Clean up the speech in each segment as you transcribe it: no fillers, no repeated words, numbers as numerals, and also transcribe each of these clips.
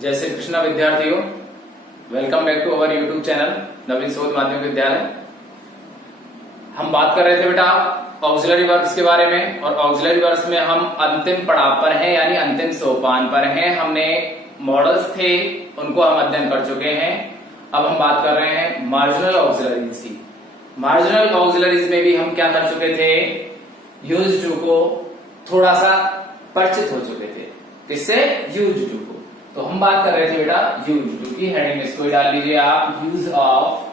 जय श्री कृष्णा विद्यार्थियों, welcome back to our YouTube channel Naveen Sodh Madhyamik विद्यालय। हम बात कर रहे थे बेटा ऑक्सिलरी वर्ब्स के बारे में, और ऑक्सिलरी वर्ब्स में हम अंतिम पड़ाव पर हैं, यानी अंतिम सोपान पर हैं। हमने मॉडल्स थे उनको हम अध्ययन कर चुके हैं। अब हम बात कर रहे हैं मार्जिनल ऑक्सिलरीज की। मार्जिनल ऑक्सिलरीज में भी हम क्या कर चुके थे, यूज्ड टू को थोड़ा सा परिचित हो चुके थे। किससे? यूज्ड टू को। तो हम बात कर रहे थे बेटा यूज्ड टू की। हेडिंग इसको डाल लीजिए आप, use of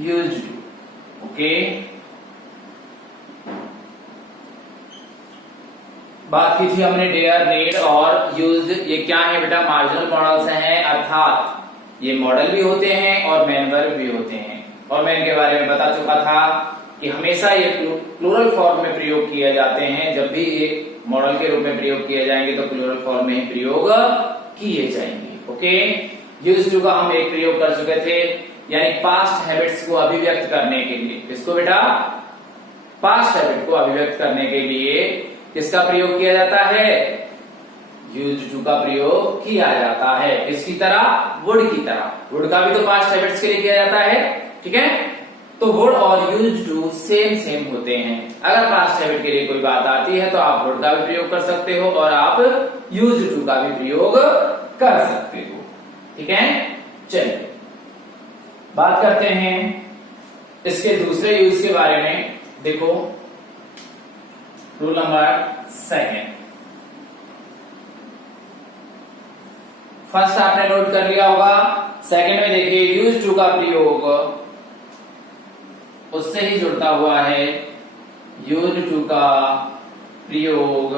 used to. Okay, बात की थी हमने डेयर, नीड और यूज्ड। ये क्या है बेटा? मार्जिनल मॉडल्स हैं, अर्थात ये मॉडल भी होते हैं और मेन वर्ब भी होते हैं। और मैं इनके बारे में बता चुका था कि हमेशा ये प्लूरल फॉर्म में प्रयोग किए जाते हैं। जब भी ये मॉडल के रूप में प्रयोग किए जाएंगे तो प्लूरल फॉर्म में ही प्रयोग किए जाएंगे। ओके, यूज्ड टू का हम एक प्रयोग कर चुके थे, यानी पास्ट हैबिट्स को अभिव्यक्त करने के लिए। किसको बेटा? पास्ट हैबिट को अभिव्यक्त करने के लिए किसका प्रयोग किया जाता है? यूज्ड टू का प्रयोग किया जाता है। किसकी तरह? वुड की तरह। वुड का भी तो पास्ट हैबिट्स के लिए किया जाता है, ठीक है? तो वुड और यूज्ड टू सेम होते हैं। अगर पास्ट हैबिट के लिए कोई बात आती है तो आप वुड का भी प्रयोग कर सकते हो और आप यूज्ड टू का भी प्रयोग कर सकते हो, ठीक है? चलिए बात करते हैं इसके दूसरे यूज के बारे में। देखो रूल नंबर 2। फर्स्ट आपने नोट कर लिया होगा। सेकंड में देखिए यूज्ड टू का प्रयोग उससे ही जुड़ता हुआ है। यूज्ड टू का प्रयोग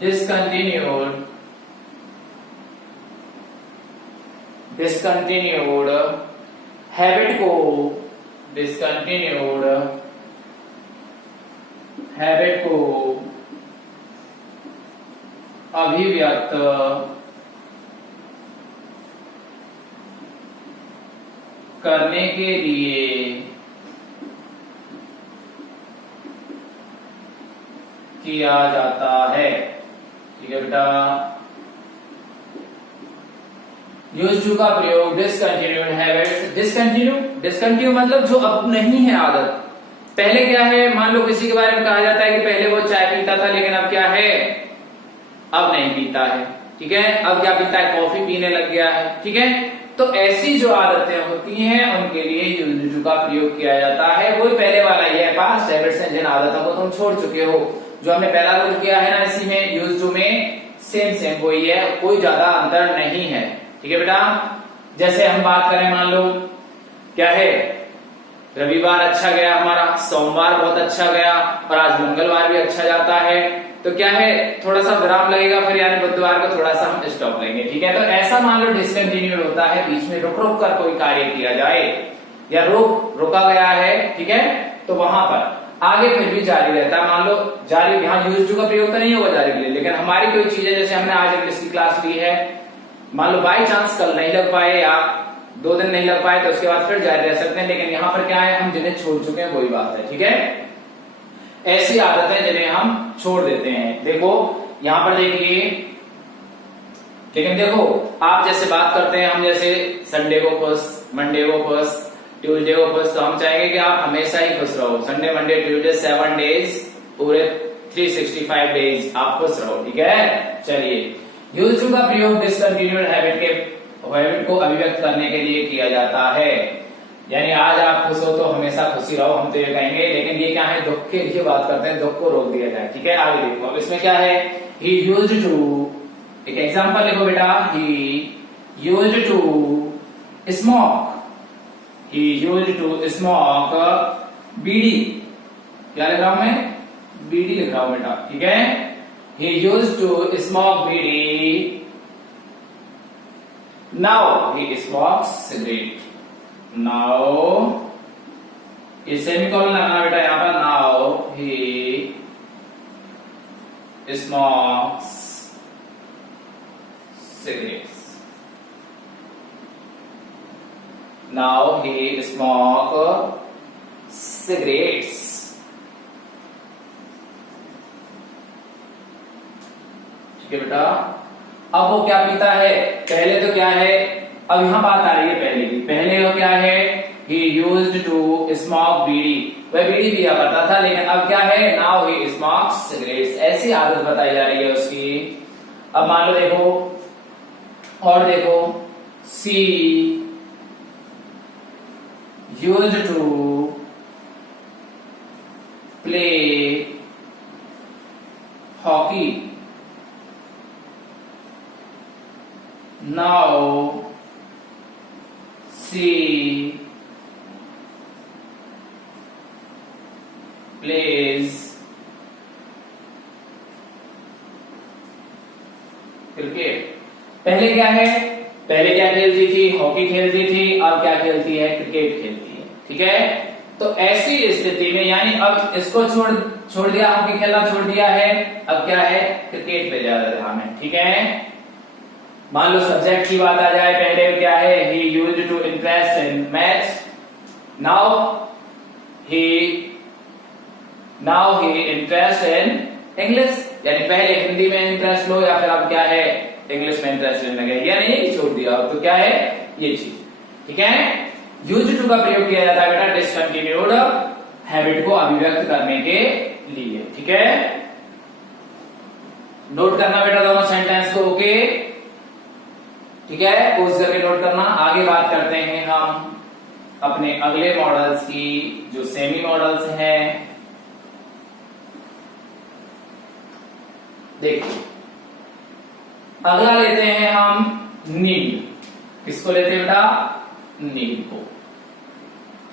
डिसकंटिन्यूड हैबिट को अभिव्यक्त करने के लिए किया जाता है, ठीक है बेटा? यूज्ड टू का प्रयोग डिसकंटिन्यूड हैबिट्स। डिसकंटिन्यू मतलब जो अब नहीं है आदत। पहले क्या है, मान लो किसी के बारे में कहा जाता है कि पहले वो चाय पीता था लेकिन अब क्या है, अब नहीं पीता है, ठीक है? अब क्या पीता है? कॉफी पीने लग गया है, ठीक है? तो ऐसी जो आदतें होती हैं उनके लिए यूज्ड टू का प्रयोग किया जाता है। वो पहले वाला ही है, पास्ट हैबिट्स हैं जिन आदतों को तुम छोड़ चुके हो। जो हमने पहला रूल किया है ना, इसी में यूज्ड टू में सेम वही है, कोई ज्यादा अंतर नहीं है, ठीक है बेटा? जैसे हम बात करें, मान लो क्या है, रविवार अच्छा गया हमारा, सोमवार बहुत अच्छा गया और आज मंगलवार भी अच्छा जाता है। तो क्या है, थोड़ा सा विराम लगेगा फिर, यानी बुधवार को थोड़ा सा हम स्टॉप लेंगे, ठीक है? तो ऐसा मान लो डिसकंटिन्यूड होता है, बीच में रुक कर कोई कार्य किया जाए या रुका गया है, ठीक है? तो वहां पर आगे फिर भी जारी रहता है। मान लो जारी, यहाँ यूज्ड टू का प्रयोग तो नहीं होगा जारी के लिए, लेकिन हमारी कोई चीजें, जैसे हमने आज इंग्लिश की क्लास ली है, मान लो बाई चांस कल नहीं लग पाए या 2 दिन नहीं लग पाए तो उसके बाद फिर जारी रह सकते हैं। लेकिन यहाँ पर क्या है, हम जिन्हें छोड़ चुके हैं वही बात है, ठीक है? ऐसी आदतें जिन्हें हम छोड़ देते हैं। देखो यहां पर देखिए, लेकिन देखो आप जैसे बात करते हैं, हम जैसे संडे को खुश, मंडे को खुश, ट्यूसडे को खुश, तो हम चाहेंगे कि आप हमेशा ही खुश रहो। संडे मंडे ट्यूसडे 7 डेज, पूरे 365 डेज आप खुश रहो, ठीक है? चलिए, यूज्ड टू का प्रयोग डिसकंटिन्यूड हैबिट को अभिव्यक्त करने के लिए किया जाता है। यानी आज आप खुश हो तो हमेशा खुशी रहो, हम तो ये कहेंगे। लेकिन ये क्या है, दुख के लिए बात करते हैं, दुख को रोक दिया जाए, ठीक है? आगे देखो, अब इसमें क्या है, ही यूज्ड टू, एक एग्जांपल लिखो बेटा, he used to smoke, he used to smoke bidi. क्या लिख रहा हूं मैं? बीड़ी लिख रहा हूं बेटा, ठीक है? He used to smoke bidi, now he smokes cigarette. Now ये सेमीकोलन लगाना बेटा यहां पर, now he smokes cigarettes. Now he smoke cigarettes. ठीक है बेटा। अब वो क्या पीता है, पहले तो क्या है, अब यहां बात आ रही है पहले की, पहले वो क्या है, he used to smoke बीड़ी, वह बीड़ी पिया करता था, लेकिन अब क्या है, now he smokes cigarettes, ऐसी आदत बताई जा रही है उसकी। अब मान लो देखो, और देखो, she used to play hockey, now she plays cricket. पहले क्या है, पहले क्या खेलती थी, हॉकी खेलती थी, अब क्या खेलती है, क्रिकेट खेलती है। ठीक है, तो ऐसी स्थिति में यानी अब इसको छोड़ दिया, हॉकी खेलना छोड़ दिया है, अब क्या है, क्रिकेट पे ज्यादा ध्यान है। ठीक है, मान लो सब्जेक्ट की बात आ जाए, पहले क्या है, he used to interest in maths, now he interest in English, यानी पहले हिंदी में इंटरेस्ट लो या फिर अब क्या है, इंग्लिश में इंटरेस्ट लेने लगे, या नहीं कि छोड़ दिया, अब तो क्या है ये चीज। ठीक है, यूज्ड टू का प्रयोग किया जाता है बेटा डिसकंटिन्यूड हैबिट को अभिव्यक्त करने के लिए। ठीक है, नोट करना बेटा दोनों सेंटेंस को, ओके। ठीक है, पोज करके नोट करना। आगे बात करते हैं हम अपने अगले मॉडल्स की, जो सेमी मॉडल्स हैं। देखिए, अगला लेते हैं हम नीड। किसको लेते हैं बेटा, नीड को।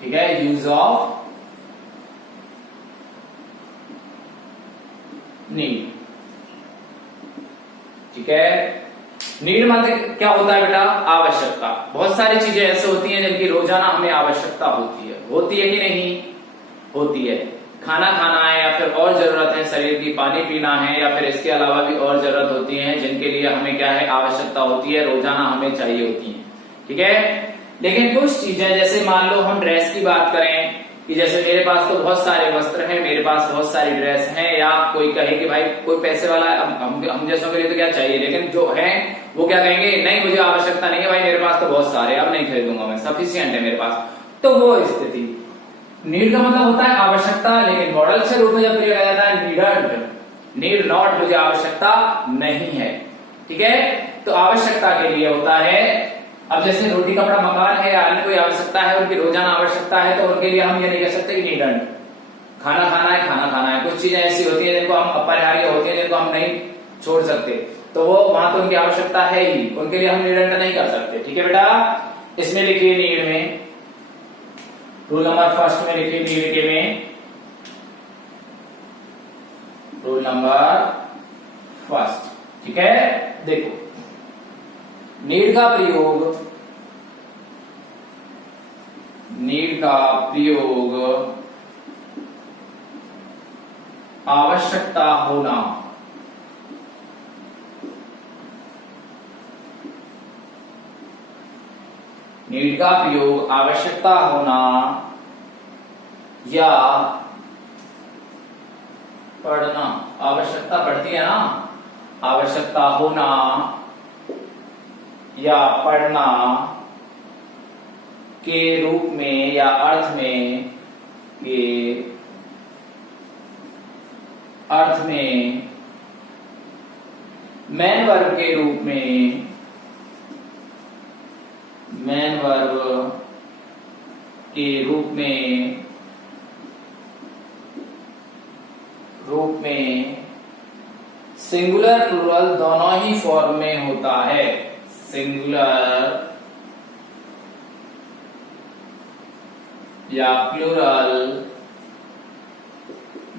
ठीक है, यूज ऑफ नीड। ठीक है, नीड मतलब क्या होता है बेटा, आवश्यकता। बहुत सारी चीजें ऐसे होती हैं जिनकी रोजाना हमें आवश्यकता होती है कि नहीं होती है। खाना खाना है या फिर और जरूरत है शरीर की, पानी पीना है या फिर इसके अलावा भी और जरूरत होती है जिनके लिए हमें क्या है, आवश्यकता होती है, रोजाना हमें चाहिए होती है। ठीक है, लेकिन कुछ चीजें जैसे मान लो हम ड्रेस की बात करें कि जैसे मेरे पास तो बहुत सारे वस्त्र हैं, मेरे पास बहुत सारी ड्रेस हैं, या कोई कहे कि भाई कोई पैसे वाला है, हम जैसों के लिए तो क्या चाहिए, लेकिन जो है वो क्या कहेंगे, नहीं मुझे आवश्यकता नहीं है भाई, मेरे पास तो बहुत सारे, अब नहीं खरीदूंगा मैं, सफिशिएंट है मेरे पास। तो वो स्थिति नीड का मतलब होता है आवश्यकता, लेकिन मॉडल से रूप में जब प्रयोग किया जाता है नीडड, नीड नॉट, मुझे आवश्यकता नहीं है। ठीक है, तो आवश्यकता के लिए होता है। अब जैसे रोटी कपड़ा मकान है या अन्य कोई आवश्यकता है, उनकी रोजाना आवश्यकता है, तो उनके लिए हम ये नहीं कह सकते कि नीडड। खाना खाना है, कुछ चीजें ऐसी होती है जिनको हम अपरिहार्य होती है, जिनको हम नहीं छोड़ सकते, तो वो वहां तो उनकी आवश्यकता है ही, उनके लिए हम नीडड नहीं कर सकते। ठीक है बेटा, इसमें लिखिए नीड में, रूल नंबर फर्स्ट में लिखिए नीड के में, रूल नंबर फर्स्ट। ठीक है, देखो नीड का प्रयोग आवश्यकता होना, नीड का प्रयोग आवश्यकता होना या पढ़ना, आवश्यकता पढ़ती है ना, आवश्यकता होना या पढ़ना के रूप में या अर्थ में मेन वर्ब के रूप में, मेन वर्ब के रूप में सिंगुलर प्लूरल दोनों ही फॉर्म में होता है। सिंगुलर या प्लूरल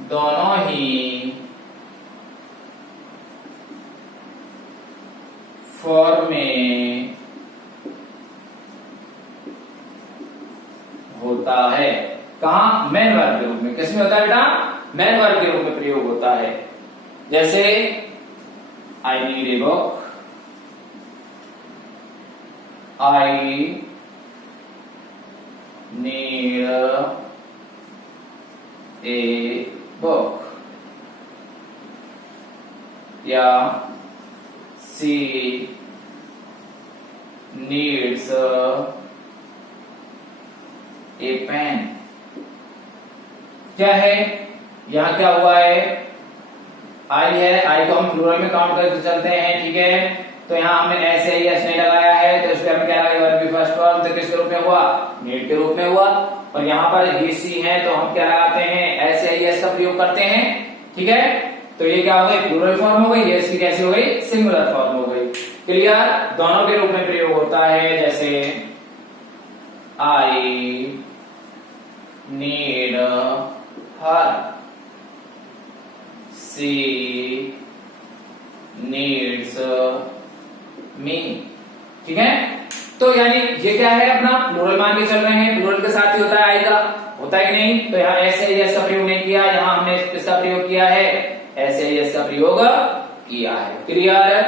दोनों ही फॉर्म में होता है। कहा, मेन वर्ब के रूप में। किसमें होता है बेटा, मेन वर्ब के रूप में प्रयोग होता है। जैसे I need a book, I need a book, या सी नीड्स ए पेन। क्या है, यहां क्या हुआ है, आई है, आई को हम प्लूरल में काउंट करके चलते हैं, ठीक है। तो यहाँ हमने ऐसे ही एस नहीं लगाया है, तो इसको हमें क्या लगाएगा, वर्ब की फर्स्ट फॉर्म, तो किसके रूप में हुआ, नीड के रूप में हुआ। और यहाँ पर ही सी है, तो हम क्या लगाते हैं, ऐसे ही एस का प्रयोग करते हैं, ठीक है। तो ये क्या हो गई, प्लूरल फॉर्म हो गई, ये इसकी कैसी हो गई, सिंगुलर फॉर्म हो गई। क्लियर, दोनों के रूप में प्रयोग होता है, जैसे I need her, C needs मी, ठीक है। तो यानी ये क्या है, अपना प्लूरल मान के चल रहे हैं, प्लूरल के साथ ही होता है आई का, होता है कि नहीं। तो यहाँ ऐसे ही इसका प्रयोग नहीं किया, यहाँ हमने इसका प्रयोग किया है, ऐसे ही इसका प्रयोग किया है। क्लियर,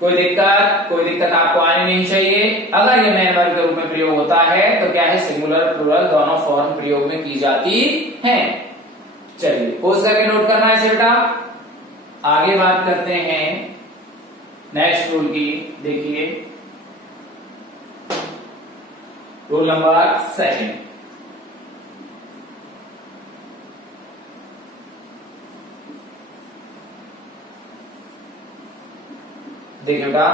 कोई दिक्कत आपको आनी नहीं चाहिए। अगर ये मेन वर्ब के रूप में प्रयोग होता है तो क्या है, सिंगुलर प्लूरल दोनों फॉर्म प्रयोग में की जाती है। चलिए पोज करके नोट करना है बेटा। आगे बात करते हैं नेक्स्ट रूल की। देखिए रूल नंबर 2। देखिए बेटा,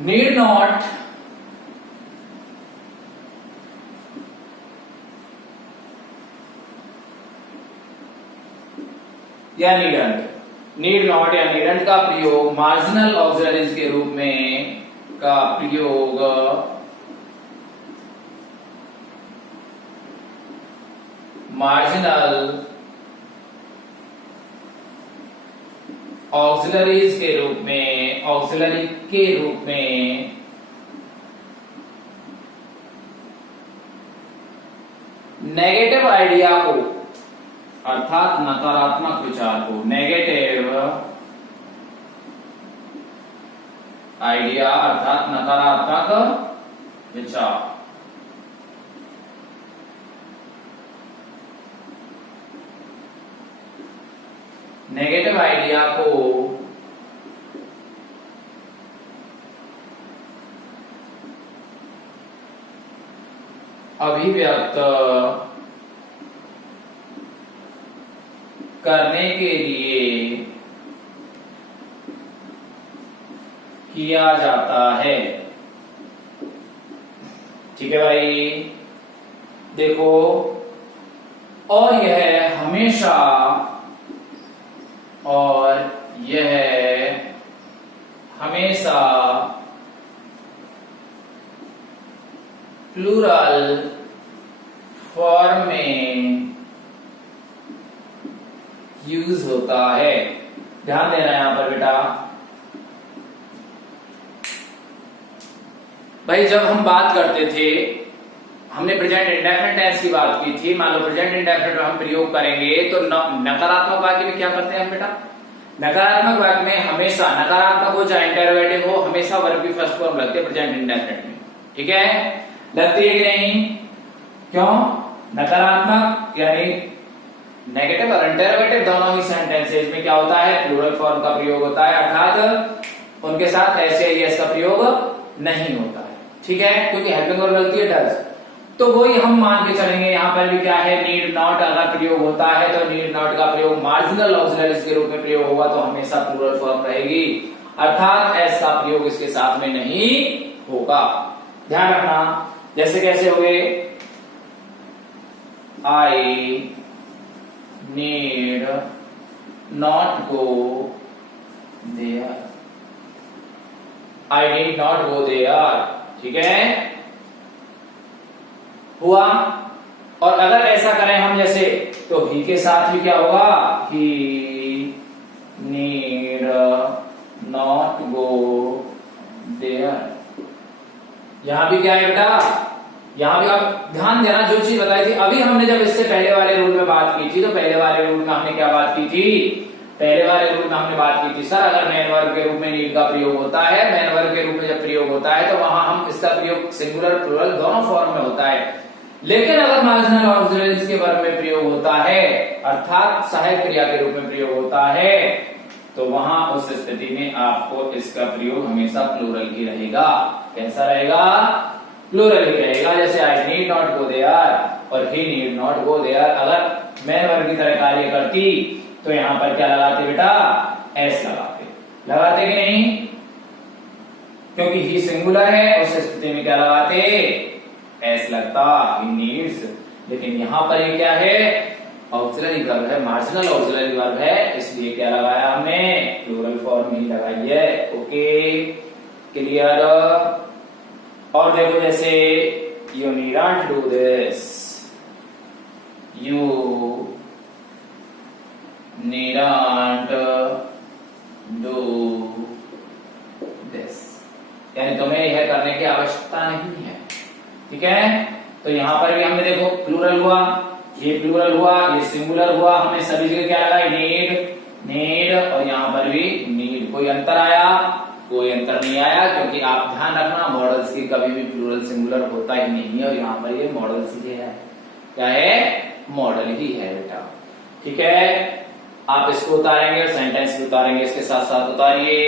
नीड नॉट या नीडंट, नीड नॉट या नीडंट का प्रयोग मार्जिनल ऑक्सिलरीज के रूप में का प्रयोग मार्जिनल ऑक्सिलरीज के रूप में, ऑक्सिलरी के रूप में नेगेटिव आइडिया को, अर्थात नकारात्मक विचार को, नेगेटिव आइडिया अर्थात नकारात्मक विचार, नेगेटिव आइडिया को अभिव्यक्त करने के लिए किया जाता है। ठीक है भाई, देखो, और यह हमेशा, और यह हमेशा प्लूरल फॉर्म में यूज होता है। ध्यान देना यहां पर बेटा। भाई जब हम बात करते थे, हमने प्रेजेंट इंडेफिनिट टेंस की बात की थी। मान लो प्रेजेंट इंडेफिनिट हम प्रयोग करेंगे तो नकारात्मक वाक्य में क्या करते हैं हम बेटा, नकारात्मक वाक्य में हमेशा, नकारात्मक हो चाहे इंटरोगेटिव हो, हमेशा वर्ब की फर्स्ट फॉर्म लगती है प्रेजेंट इंडेफिनिट में। ठीक है, लगती है कि नहीं? क्यों? नकारात्मक यानी नेगेटिव और इंटरोगेटिव दोनों ही सेंटेंसेज में क्या होता है, प्लूरल फॉर्म का प्रयोग होता है, अर्थात उनके साथ ऐसे एस का प्रयोग नहीं होता है। ठीक है, क्योंकि हेल्पिंग वर्ब लगती है डज। तो वही हम मान के चलेंगे, यहाँ पर भी क्या है, नीड नॉट अगर प्रयोग होता है तो नीड नॉट का प्रयोग मार्जिनल ऑक्सिलरीज के रूप में प्रयोग होगा तो हमेशा प्लूरल फॉर्म रहेगी, अर्थात एस का प्रयोग इसके साथ में नहीं होगा। ध्यान रखना। जैसे कैसे हुए, I need not go there, I need not go there. ठीक है, हुआ। और अगर ऐसा करें हम जैसे, तो ही के साथ भी क्या होगा, ही नीड नॉट गो देयर। यहां भी क्या है बेटा, यहां भी आप ध्यान देना, जो चीज बताई थी अभी हमने जब इससे पहले वाले रूल में बात की थी, तो पहले वाले रूल में हमने क्या बात की थी, पहले वाले रूल में हमने बात की थी सर अगर मेन वर्ब के रूप में नीड का प्रयोग होता है, मेन वर्ब के रूप में जब प्रयोग होता है तो वहां हम इसका प्रयोग सिंगुलर प्लूरल दोनों फॉर्म में होता है। लेकिन अगर मार्जिनल ऑक्सिलरीज के वर्ब में प्रयोग होता है, अर्थात सहायक क्रिया के रूप में प्रयोग होता है, तो वहां उस स्थिति में आपको इसका प्रयोग हमेशा प्लूरल ही रहेगा। कैसा रहेगा? प्लूरल ही रहेगा। जैसे I need not go there और he need not go there, अगर मैन वर्ग की तरह कार्य करती तो यहां पर क्या लगाते बेटा? एस लगाते कि नहीं? क्योंकि ही सिंगुलर है, उस स्थिति में क्या लगाते? एस लगता, ही नीड्स। लेकिन यहां पर ये क्या है? ऑक्सिलरी वर्ब है, मार्जिनल ऑक्सिलरी वर्ब है, इसलिए क्या लगाया हमने? प्लूरल फॉर्म ही लगाई है। Okay, clear? और देखो जैसे you needn't do this, you needn't do this, यानी तुम्हें यह करने की आवश्यकता नहीं है। ठीक है? तो यहां पर भी हमने देखो प्लूरल हुआ, ये प्लूरल हुआ, ये सिंगुलर हुआ, हमने सभी जगह क्या लगाया? नीड, और यहां पर भी नीड। कोई अंतर आया? कोई अंतर नहीं आया, क्योंकि आप ध्यान रखना मॉडल्स की कभी भी प्लूरल सिंगुलर होता ही नहीं है, और यहाँ पर ये मॉडल्स ही है। क्या है? मॉडल ही है बेटा। ठीक है? आप इसको उतारेंगे, सेंटेंस भी उतारेंगे, इसके साथ साथ उतारिए।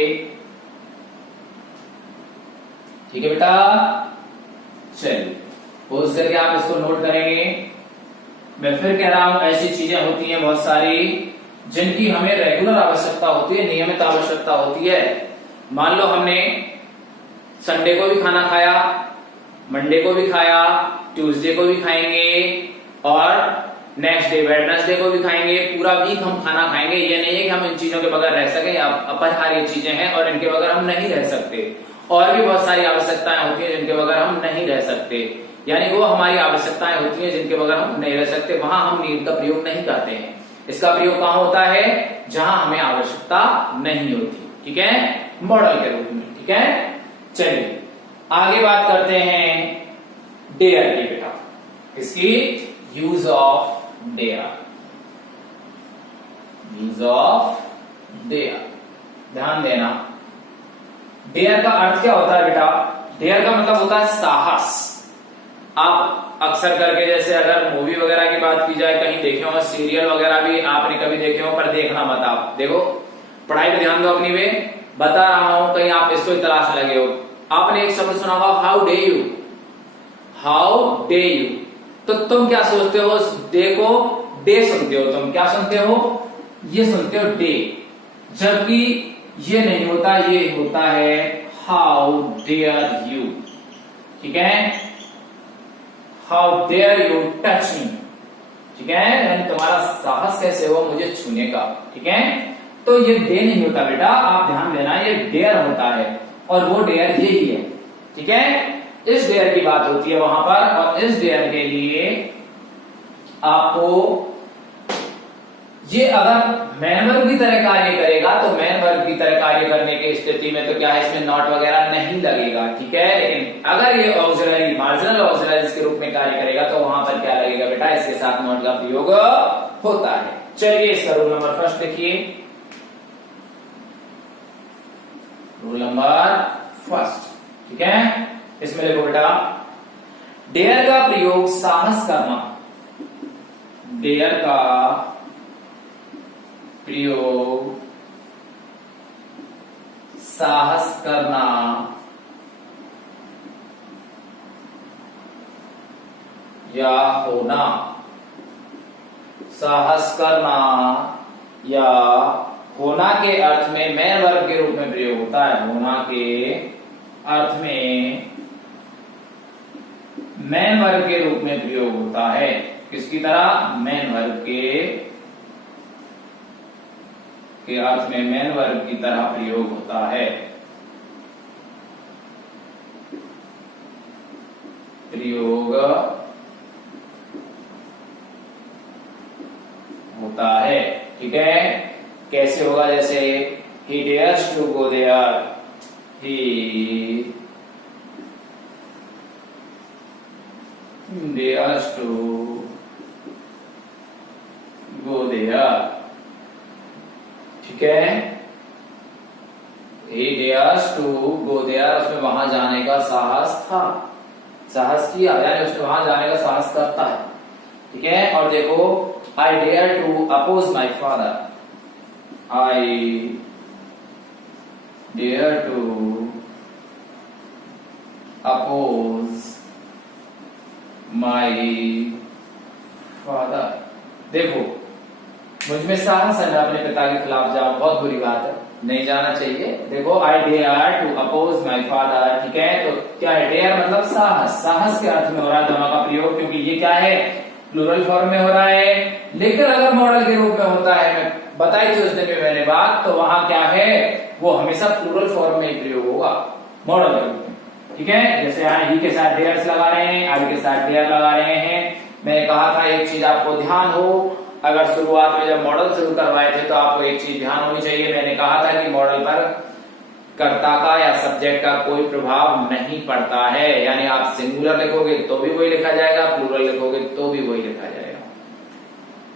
ठीक है बेटा? चलिए, पोज करके आप इसको नोट करेंगे। मैं फिर कह रहा हूं, ऐसी चीजें होती हैं बहुत सारी जिनकी हमें रेगुलर आवश्यकता होती है, नियमित आवश्यकता होती है। मान लो हमने संडे को भी खाना खाया, मंडे को भी खाया, ट्यूसडे को भी खाएंगे, और नेक्स्ट डे वेडनेसडे को भी खाएंगे। पूरा वीक हम खाना खाएंगे। ये नहीं है कि हम इन चीजों के बगैर रह सके, अपरिहार्य चीजें हैं और इनके बगैर हम नहीं रह सकते। और भी बहुत सारी आवश्यकताएं होती हैं जिनके बगैर हम नहीं रह सकते, यानी वो हमारी आवश्यकताएं होती हैं जिनके बगैर हम नहीं रह सकते, वहां हम नीड का प्रयोग नहीं करते हैं। इसका प्रयोग कहां होता है? जहां हमें आवश्यकता नहीं होती। ठीक है? मॉडल के रूप में। ठीक है? चलिए आगे बात करते हैं डेयर की बेटा। इसकी use of dare, use of dare, ध्यान देना। डेयर का अर्थ क्या होता है बेटा? डेयर का मतलब होता है साहस। आप अक्सर करके, जैसे अगर मूवी वगैरह की बात की जाए, कहीं देखे हो, सीरियल वगैरह भी आपने कभी देखे हो, पर देखना मत। आप देखो, पढ़ाई पे ध्यान दो अपनी में, बता रहा हूं, कहीं आप इसको तलाश लगे हो। आपने एक शब्द सुना होगा, how day you, how day you, तो तुम क्या सोचते हो? उस डे को डे सुनते हो, तुम क्या सुनते हो? ये सुनते हो डे, जबकि ये नहीं होता, ये होता है हाउ डेयर यू। ठीक है? How dare you touch me. ठीक है? तुम्हारा साहस कैसे हो मुझे छूने का। ठीक है? तो ये डे नहीं होता बेटा, आप ध्यान देना, ये डेयर होता है, और वो डेयर यही है। ठीक है? इस डेयर की बात होती है वहां पर, और इस डेयर के लिए आपको ये अगर मैन वर्ब की तरह कार्य करेगा, तो मैन वर्ब की तरह कार्य करने की स्थिति में तो क्या है, इसमें नॉट वगैरह नहीं लगेगा। ठीक है? लेकिन अगर ये ऑक्सिलरी, मार्जिनल ऑक्सिलरीज के रूप में कार्य करेगा, तो वहां पर क्या लगेगा बेटा? इसके साथ नॉट का प्रयोग होता है। चलिए इसका रूल नंबर फर्स्ट देखिए। रूल नंबर फर्स्ट, ठीक है? इसमें देखो बेटा, डेयर का प्रयोग साहस करना, डेयर का प्रयोग साहस करना या होना, साहस करना या होना के अर्थ में मैन वर्ब के रूप में प्रयोग होता है। होना के अर्थ में मैन वर्ब के रूप में प्रयोग होता है। किसकी तरह? मैन वर्ब के अर्थ में मैन वर्ब की तरह प्रयोग होता है। प्रयोग होता है। ठीक है? कैसे होगा? जैसे he dares to go there, he dares to go there। ठीक है? he dares to go there, उसमें वहां जाने का साहस था, साहस किया, यानी उसने वहां जाने का साहस करता है। ठीक है? और देखो, I dare to oppose my father, I dare to oppose my father. देखो, मुझमें साहस है, मैं अपने पिता के खिलाफ जाऊं, बहुत बुरी बात है, नहीं जाना चाहिए। देखो, I dare to oppose my father, ठीक है। तो क्या है, डेयर मतलब साहस, साहस के अर्थ में हो रहा है दमा का प्रयोग, क्योंकि ये क्या है, प्लूरल फॉर्म में हो रहा है। लेकिन अगर मॉडल के रूप में होता है, मैं बताई थी उस दिन में मैंने बात, तो वहां क्या है, वो हमेशा प्लूरल फॉर्म में ही प्रयोग होगा मॉडल के रूप में, ठीक है। जैसे यहाँ ही के साथ डेयर्स लगा रहे हैं, आई के साथ डेयर लगा रहे हैं। मैंने कहा था एक चीज आपको ध्यान हो, अगर शुरुआत में जब मॉडल शुरू करवाए थे तो आपको एक चीज ध्यान होनी चाहिए, मैंने कहा था कि मॉडल पर कर्ता का या सब्जेक्ट का कोई प्रभाव नहीं पड़ता है। यानी आप सिंगुलर लिखोगे तो भी वही लिखा जाएगा, प्लूरल लिखोगे तो भी वही लिखा जाएगा,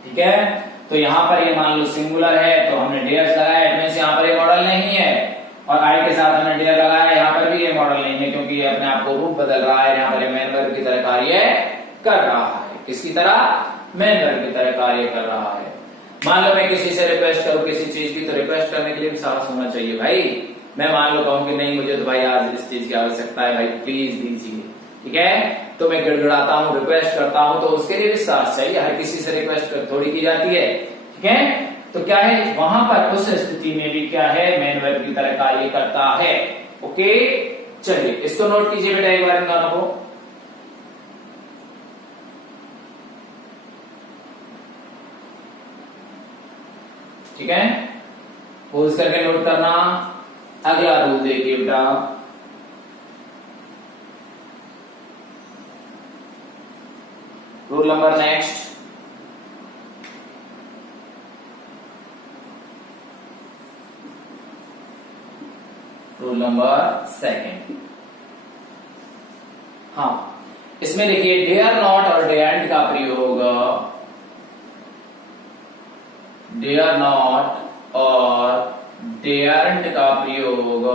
ठीक है। तो यहाँ पर ये मान लो सिंगुलर है तो हमने डेयर्स लगाया, इनमें से यहाँ पर ये मॉडल नहीं है, और आई के साथ हमने डेयर लगाया, यहाँ पर भी ये मॉडल नहीं है, क्योंकि ये अपने आप को रूप बदल रहा है, यहाँ पर मेन वर्ब की तरह कार्य कर रहा है। किसकी तरह, मेन वर्ब की तरह कार्य कर रहा है। मान लो मैं किसी से रिक्वेस्ट करूं किसी चीज की, तो रिक्वेस्ट करने के लिए भी साहस होना चाहिए भाई। मैं मान लो कहूं कि नहीं मुझे तो भाई आज इस चीज की आवश्यकता है, भाई प्लीज दीजिए, ठीक है। तो मैं गिड़गिड़ाता हूं, रिक्वेस्ट करता हूं, तो उसके लिए भी साहस चाहिए। हर किसी से रिक्वेस्ट थोड़ी की जाती है, ठीक है। तो क्या है, वहां पर उस स्थिति में भी क्या है, मेन वर्ब की तरह कार्य करता है। ओके, चलिए इसको नोट कीजिए बेटा एक बार इन दोनों को। ठीक है, पोज करके नोट करना। अगला रूल देखिए बेटा, rule number next, rule number second. हाँ, इसमें देखिए डेयर नॉट और डेयरंट का प्रयोग, डेयर नॉट और डेयरंट का प्रयोग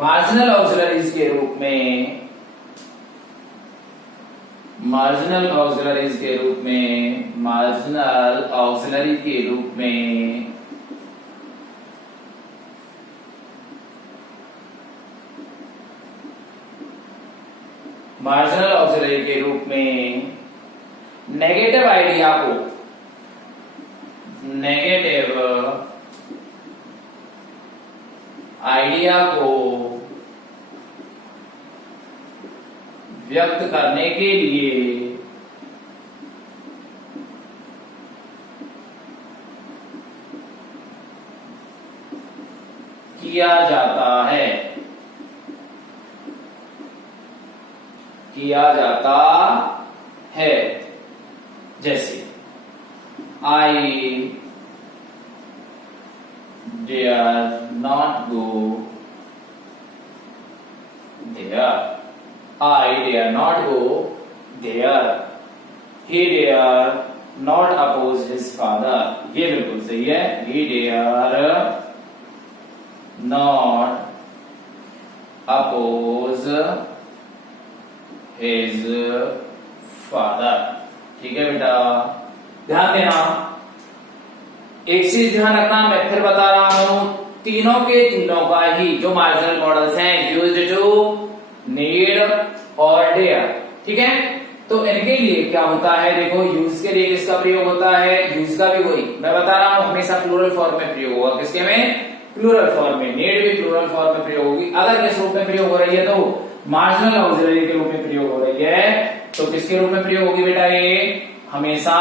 मार्जिनल ऑक्सिलरीज के रूप में, मार्जिनल ऑक्सिलरीज के रूप में, मार्जिनल ऑक्सिलरी के रूप में मार्जिनल ऑक्सिलरी के रूप में नेगेटिव आइडिया को, नेगेटिव आइडिया को व्यक्त करने के लिए किया जाता है, किया जाता है। जैसे I dare not go there, I dare not go there. He dare not oppose his father. ये बिल्कुल सही है। He dare not oppose his father. ठीक है बेटा, ध्यान देना। एक चीज ध्यान रखना, मैं फिर बता रहा हूं, तीनों के तीनों का ही जो मार्जिनल मॉडल्स हैं, यूज्ड टू, नीड और डेयर, ठीक है। तो इनके लिए क्या होता है, देखो यूज के लिए किसका प्रयोग होता है, यूज का भी वही मैं बता रहा हूं, हमेशा प्लूरल फॉर्म में प्रयोग होगा। किसके में, प्लूरल फॉर्म में। नीड भी प्लूरल फॉर्म में प्रयोग होगी। अगर किस रूप में प्रयोग हो रही है तो मार्जिनल ऑक्सिलरी के रूप में प्रयोग हो रही है, तो किसके रूप में प्रयोग होगी बेटा, ये हमेशा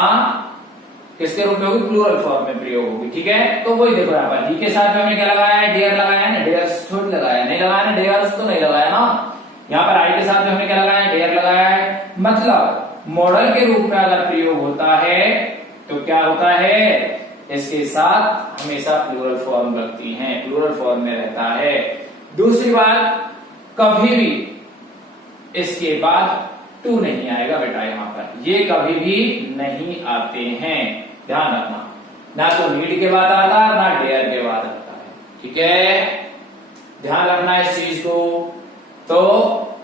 किसके रूप में होगी, प्लूरल फॉर्म में प्रयोग होगी, ठीक है। तो वही देखो यहाँ पर ही के साथ में हमने क्या लगाया है, डेयर लगाया है ना, डेयर्स थोड़ी लगाया, नहीं लगाया ना, डेयर्स तो नहीं लगाया ना। यहाँ पर आई के साथ में हमने क्या लगाया है, डेयर लगाया है। मतलब मॉडल के रूप में अगर प्रयोग होता है तो क्या होता है, इसके साथ हमेशा प्लूरल फॉर्म लगती हैं, प्लूरल फॉर्म में रहता है। दूसरी बात, कभी भी इसके बाद टू नहीं आएगा बेटा, यहाँ पर ये कभी भी नहीं आते हैं, ध्यान रखना। ना तो नीड के बाद आता है, ना डेयर के बाद आता है, ठीक है। ध्यान रखना इस चीज को। तो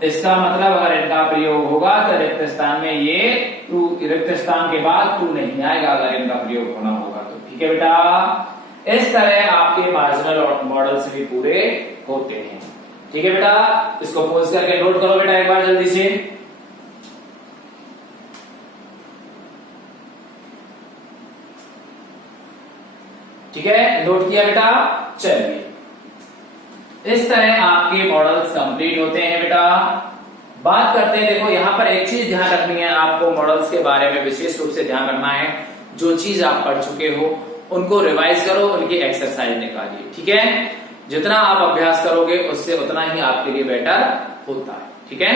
इसका मतलब अगर इनका प्रयोग होगा तो रिक्त स्थान में ये टू, रिक्त स्थान के बाद टू नहीं आएगा अगर इनका प्रयोग होना होगा तो। ठीक है बेटा, इस तरह आपके मार्जिनल मॉडल्स भी पूरे होते हैं। ठीक है बेटा, इसको पोज करके नोट करो बेटा एक बार जल्दी से। ठीक है, नोट किया बेटा। चलिए, इस तरह आपके मॉडल्स कंप्लीट होते हैं बेटा। बात करते हैं, देखो यहां पर एक चीज ध्यान रखनी है आपको, मॉडल्स के बारे में विशेष रूप से ध्यान रखना है। जो चीज आप पढ़ चुके हो उनको रिवाइज करो, उनकी एक्सरसाइज निकालिए। ठीक है, जितना आप अभ्यास करोगे उससे उतना ही आपके लिए बेटर होता है। ठीक है,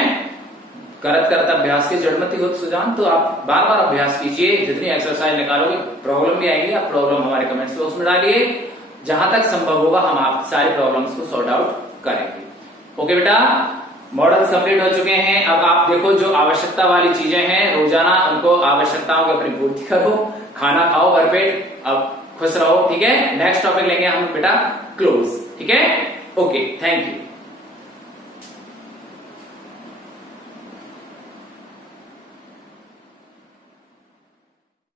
करत करत अभ्यास के जड़मति होत सुजान, तो आप बार बार अभ्यास कीजिए। जितनी एक्सरसाइज निकालोगे, प्रॉब्लम भी आएगी, आप प्रॉब्लम हमारे कमेंट्स बॉक्स में डालिए। जहां तक संभव होगा हम आप सारे प्रॉब्लम्स को सॉर्ट आउट करेंगे। ओके बेटा, मॉडल्स कंप्लीट हो चुके हैं। अब आप देखो जो आवश्यकता वाली चीजें हैं रोजाना उनको आवश्यकताओं की अपनी पूर्ति करो, खाना खाओ भरपेट, अब खुश रहो। ठीक है, नेक्स्ट टॉपिक लेंगे हम बेटा क्लोज। ठीक है, ओके, थैंक यू।